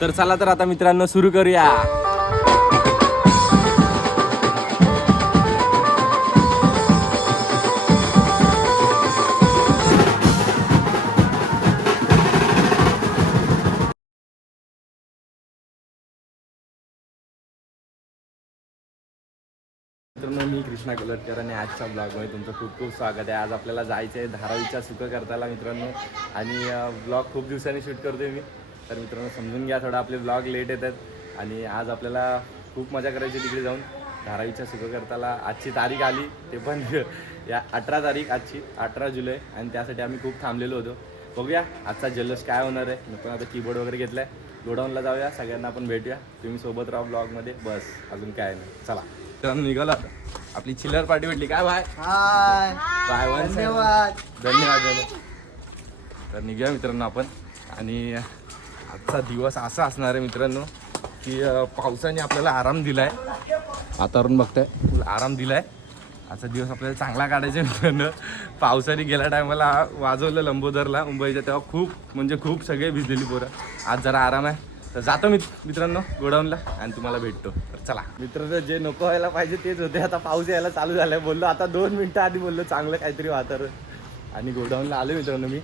तर चला तर आता मित्रांनो सुरू करूया. मित्रांनो मी कृष्णा कोलटकर आणि आजच्या ब्लॉगमध्ये तुमचं खूप खूप स्वागत आहे. आज आपल्याला जायचं आहे धारावीच्या सुखकर्ताला मित्रांनो. आणि ब्लॉग खूप दिवसांनी शूट करतोय मी. तर मित्रांनो समजून घ्या, थोडा आपले ब्लॉग लेट येतात आणि आज आपल्याला खूप मजा करायची तिकडे जाऊन धारावीच्या सुखकर्ताला. आजची तारीख आली ते पण या 18 तारीख, आजची 18 जुलै, आणि त्यासाठी आम्ही खूप थांबलेलो होतो. बघूया आजचा जल्लोष काय होणार आहे. मी पण आता कीबोर्ड वगैरे घेतला आहे, गोडाऊनला जाऊया, सगळ्यांना आपण भेटूया. तुम्ही सोबत राहा ब्लॉगमध्ये, बस अजून काय नाही. चला तर निघाला. आपली चिल्लर पार्टी भेटली काय भाय. हाय धन्यवाद. धन्यवाद. तर निघूया मित्रांनो आपण. आणि आजचा दिवस असा असणार आहे मित्रांनो की पावसाने आपल्याला आराम दिलाय. वातावरण बघताय, आराम दिलाय. आजचा दिवस आपल्याला चांगला काढायचा मित्रांनो. पावसाने गेल्या टायमाला वाजवलं लंबोदरला मुंबईच्या, तेव्हा खूप म्हणजे खूप सगळे भिजलेली पोरं. आज जरा आराम आहे. तर जातो मित्रांनो गोडाऊनला आणि तुम्हाला भेटतो. तर चला मित्रांनो, जे नको व्हायला पाहिजे तेच होते. आता पाऊस यायला चालू झालाय. बोललो आता 2 मिनटं आधी बोललो चांगलं काहीतरी वातावरण. आणि गोडाऊनला आलो मित्रांनो मी.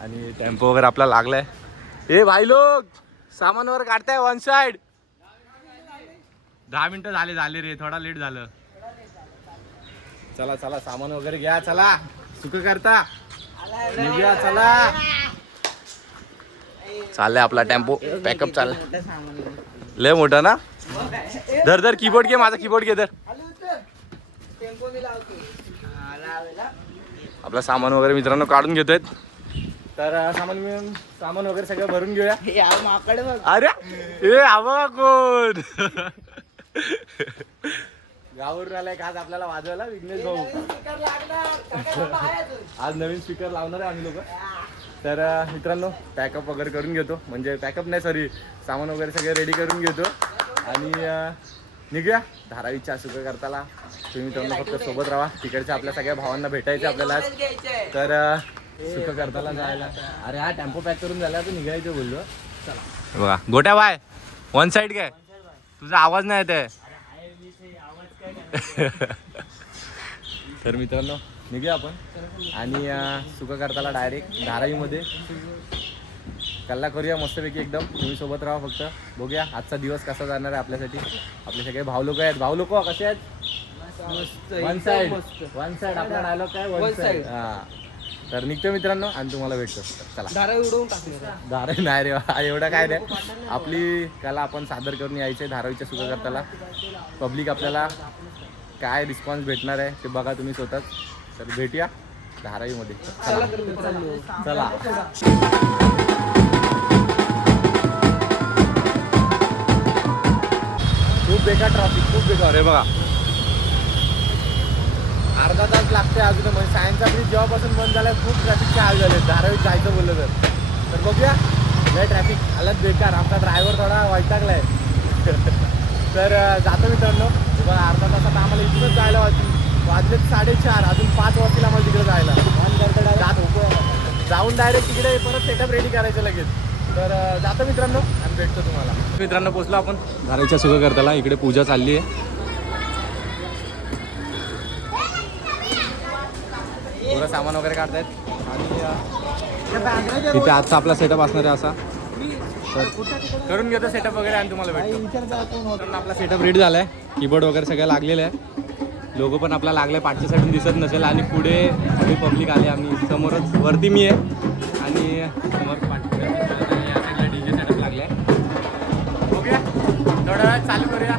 आणि टेम्पो वगैरे आपला लागलाय. ए भाई लोक सामान वगैरे काढताय वन साइड. 10 मिनटं झाले रे, थोडा लेट झालं. चला चला सामान वगैरे घ्या, चला सुख करता निघूया. चला चाललाय आपला टेम्पो पॅकअप चाललाय. लय मोठा ना. धर धर कीबोर्ड घे, माझा कीबोर्ड घे. धर आपला सामान वगैरे मित्रांनो काढून घेतोय. तर सामान वगैरे सगळं भरून घेऊया. अरे हे हवा कोण गावावरून आलाय खास आपल्याला वाजवायला. विघ्नेश भाऊ आज नवीन स्पीकर लावणार आहे आम्ही लोक. तर मित्रांनो पॅकअप वगैरे करून घेतो, म्हणजे पॅकअप नाही सॉरी, सामान वगैरे सगळं रेडी करून घेतो आणि निघूया धारावीच्या सुखकर्ताला. तुम्ही मित्रांनो फक्त सोबत राहा. तिकडच्या आपल्या सगळ्या भावांना भेटायचं आपल्याला. तर सुखकर्ताला जायला. अरे हा टेम्पो पॅक करून झाला तर निघायचं बोललो. चला बघा गोट्या बाय वन साईड काय, तुझा आवाज नाही येत आहे. तर मित्रांनो निघूया आपण. आणि सुखकर्ताला डायरेक्ट धारावीमध्ये कल्ला करूया मस्तपैकी एकदम. तुम्ही सोबत राहा फक्त. बघूया आजचा दिवस कसा जाणार आहे आपल्यासाठी. आपले सगळे भाऊ लोक आहेत. भाऊ लोक कसे आहेत. वन साइड आपला डायलॉग काय वन साइड. हा तर निघतो मित्रांनो आणि तुम्हाला भेटतो. चला धारावी उडवून टाकले. धारावी नाही रे एवढं काय नाही. आपली कला आपण सादर करून यायचे धारावीच्या सुखकर्ताला. पब्लिक आपल्याला काय रिस्पॉन्स भेटणार आहे ते बघा तुम्ही स्वतःच. तर भेटूया धारावीमध्ये. चला खूप बेकार ट्रॅफिक, खूप बेकार आहे बघा. अर्धा तास लागते अजून. म्हणजे सायन्सचा ब्रिज जेव्हापासून बंद झाला खूप ट्रॅफिकचे हाल झाले. धारावीत जायचं बोललं तर बघूया. लय ट्रॅफिक हालत बेकार. आमचा ड्रायव्हर थोडा वैतागलाय. तर जातो मित्रांनो. बघा अर्धा तासात आम्हाला इथूनच जायला वाजलेत 4:30. अजून 5 वाजतील आम्हाला तिकडे जायला. जाऊन डायरेक्ट तिकडे परत सेटअप रेडी करायचं लगेच. तर जातो मित्रांनो आणि भेटतो तुम्हाला. मित्रांनो पोचलो आपण धारावीच्या सुखकर्ताला. इकडे पूजा चालली आहे. पुरं सामान वगैरे काढतायत. आणि तिथे आजचा आपला सेटअप असणार आहे असा. तर करून घेतो सेटअप वगैरे आणि तुम्हाला भेटतो. आपला सेटअप रेडी झालाय. कीबोर्ड वगैरे सगळं लागलेलं आहे. लोगो पण आपला लागलाय. पाठच्या साईडून दिसत नसेल. आणि पुढे सगळी पब्लिक आली. आम्ही समोरच वरती मी आहे आणि समोर या साईडला डीजे सेटअप लागलाय. बघूया थोड्या वेळात चालू करूया.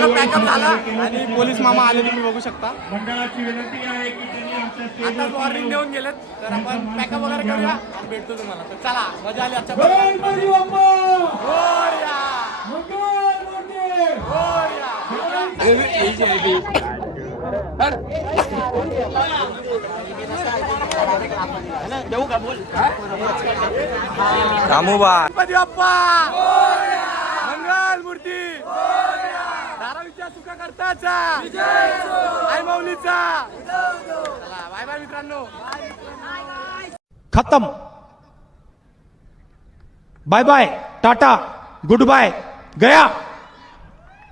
आपलं पॅकअप झालं आणि पोलीस मामा आले तुम्ही बघू शकता. मंडळाची विनंती आहे की त्यांनी आमच्या आता वॉर्निंग देऊन गेलेत तर आपण पॅकअप वगैरे करूया आणि भेटतो तुम्हाला. तर चला मजा आली आजच्या गणपती बाप्पा गोऱ्या, मंगळमूर्ती गोऱ्या. रामूबा गणपती बाप्पा मंगल मूर्ती धारावीच्या सुखा करताचा आई माऊलीचा. चला बाय बाय मित्रांनो. खत्म. Bye bye, tata, goodbye, गया.